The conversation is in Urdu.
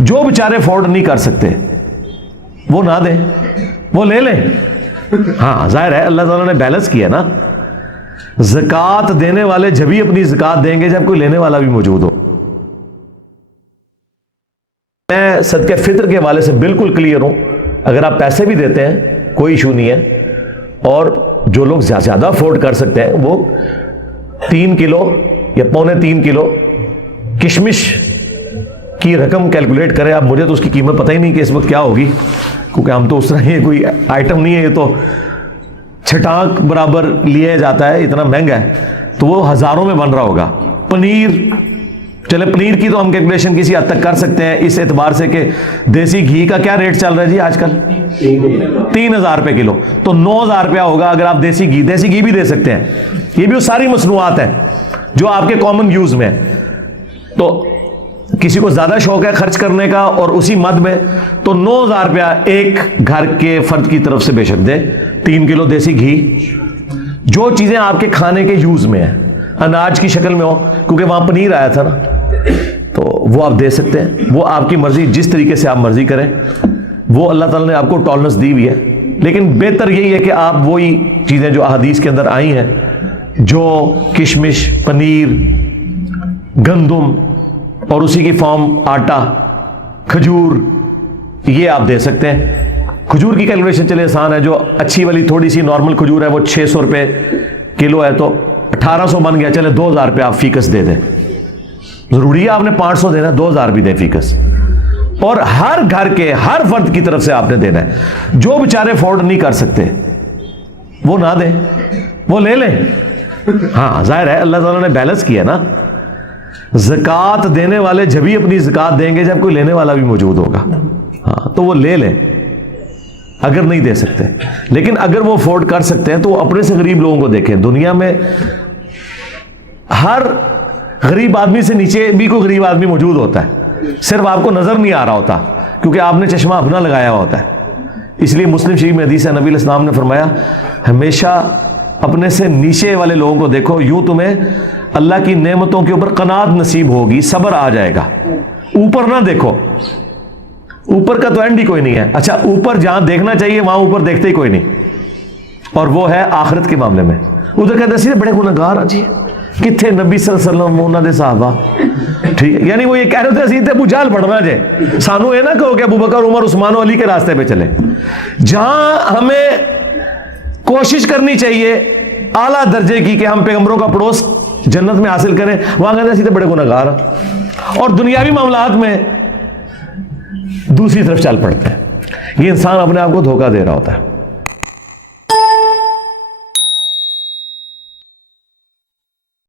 جو بیچارے افورڈ نہیں کر سکتے وہ نہ دیں، وہ لے لیں۔ ہاں ظاہر ہے اللہ تعالیٰ نے بیلنس کیا نا، زکوٰۃ دینے والے جبھی اپنی زکوٰۃ دیں گے جب کوئی لینے والا بھی موجود ہو۔ میں صدقہ فطر کے حوالے سے بالکل کلیئر ہوں، اگر آپ پیسے بھی دیتے ہیں کوئی ایشو نہیں ہے، اور جو لوگ زیادہ افورڈ کر سکتے ہیں وہ 3 کلو یا 3.25 کلو کشمش کی رقم کیلکولیٹ کریں۔ اب مجھے تو اس کی قیمت پتہ ہی نہیں کہ اس وقت کیا ہوگی، کیونکہ ہم تو اس طرح یہ کوئی آئٹم نہیں ہے، یہ تو چھٹانک برابر لیا جاتا ہے، اتنا مہنگا ہے، تو وہ ہزاروں میں بن رہا ہوگا۔ پنیر، چلے پنیر کی تو ہم کیلکولیشن کسی حد تک کر سکتے ہیں اس اعتبار سے کہ دیسی گھی کا کیا ریٹ چل رہا ہے جی آج کل، 3000 روپے کلو، تو 9000 روپیہ ہوگا اگر آپ دیسی گھی بھی دے سکتے ہیں۔ یہ بھی وہ ساری مصنوعات ہیں جو آپ کے کامن یوز میں ہیں۔ تو کسی کو زیادہ شوق ہے خرچ کرنے کا اور اسی مد میں، تو 9000 روپیہ ایک گھر کے فرد کی طرف سے بے شک دے۔ 3 کلو دیسی گھی، جو چیزیں آپ کے کھانے کے یوز میں ہیں، اناج کی شکل میں ہو، کیونکہ وہاں پنیر آیا تھا نا، تو وہ آپ دے سکتے ہیں۔ وہ آپ کی مرضی، جس طریقے سے آپ مرضی کریں، وہ اللہ تعالیٰ نے آپ کو ٹالرنس دی ہوئی ہے، لیکن بہتر یہی ہے کہ آپ وہی چیزیں جو احادیث کے اندر آئی ہیں، جو کشمش، پنیر، گندم اور اسی کی فارم آٹا، کھجور، یہ آپ دے سکتے ہیں۔ کھجور کی کیلکولیشن چلے آسان ہے، جو اچھی والی تھوڑی سی نارمل کھجور ہے وہ 600 روپے کلو ہے، تو 1800 بن گیا، چلے 2000 روپے آپ فیکس دے دیں۔ ضروری ہے آپ نے 500 دینا، 2000 بھی دیں فیکس، اور ہر گھر کے ہر فرد کی طرف سے آپ نے دینا ہے۔ جو بیچارے افورڈ نہیں کر سکتے وہ نہ دیں، وہ لے لیں۔ ہاں ظاہر ہے اللہ تعالیٰ نے بیلنس کیا نا، زکوٰۃ دینے والے جبھی اپنی زکوٰۃ دیں گے جب کوئی لینے والا بھی موجود ہوگا۔ ہاں تو وہ لے لیں اگر نہیں دے سکتے، لیکن اگر وہ افورڈ کر سکتے ہیں تو وہ اپنے سے غریب لوگوں کو دیکھیں۔ دنیا میں ہر غریب آدمی سے نیچے بھی کوئی غریب آدمی موجود ہوتا ہے، صرف آپ کو نظر نہیں آ رہا ہوتا کیونکہ آپ نے چشمہ اپنا لگایا ہوا ہوتا ہے۔ اس لیے مسلم شریف میں حدیث ہے، نبی علیہ السلام نے فرمایا ہمیشہ اپنے سے نیچے والے لوگوں کو دیکھو، یوں تمہیں اللہ کی نعمتوں کے اوپر قناعت نصیب ہوگی، صبر آ جائے گا۔ اوپر نہ دیکھو، اوپر کا تو اینڈ ہی کوئی نہیں ہے۔ اچھا اوپر جہاں دیکھنا چاہیے وہاں اوپر دیکھتے ہی کوئی نہیں، اور وہ ہے آخرت کے معاملے میں۔ ادھر کہتے ہیں بڑے گنہگار ہیں جی، کتنے نبی صلی اللہ علیہ وسلم انہاں دے صحابہ، ٹھیک ہے، یعنی وہ یہ کہہ رہے تھے اسی تے ابو جہل پڑھنا جے، سانو یہ نہ کہو کہ ابو بکر، عمر، عثمان و علی کے راستے پہ چلے۔ جہاں ہمیں کوشش کرنی چاہیے اعلیٰ درجے کی کہ ہم پیغمبروں کا پڑوس جنت میں حاصل کریں، وہاں کہتے ہیں اسی تے بڑے گنہگار ہیں، اور دنیاوی معاملات میں دوسری طرف چل پڑتے ہیں۔ یہ انسان اپنے آپ کو دھوکہ دے رہا ہوتا ہے۔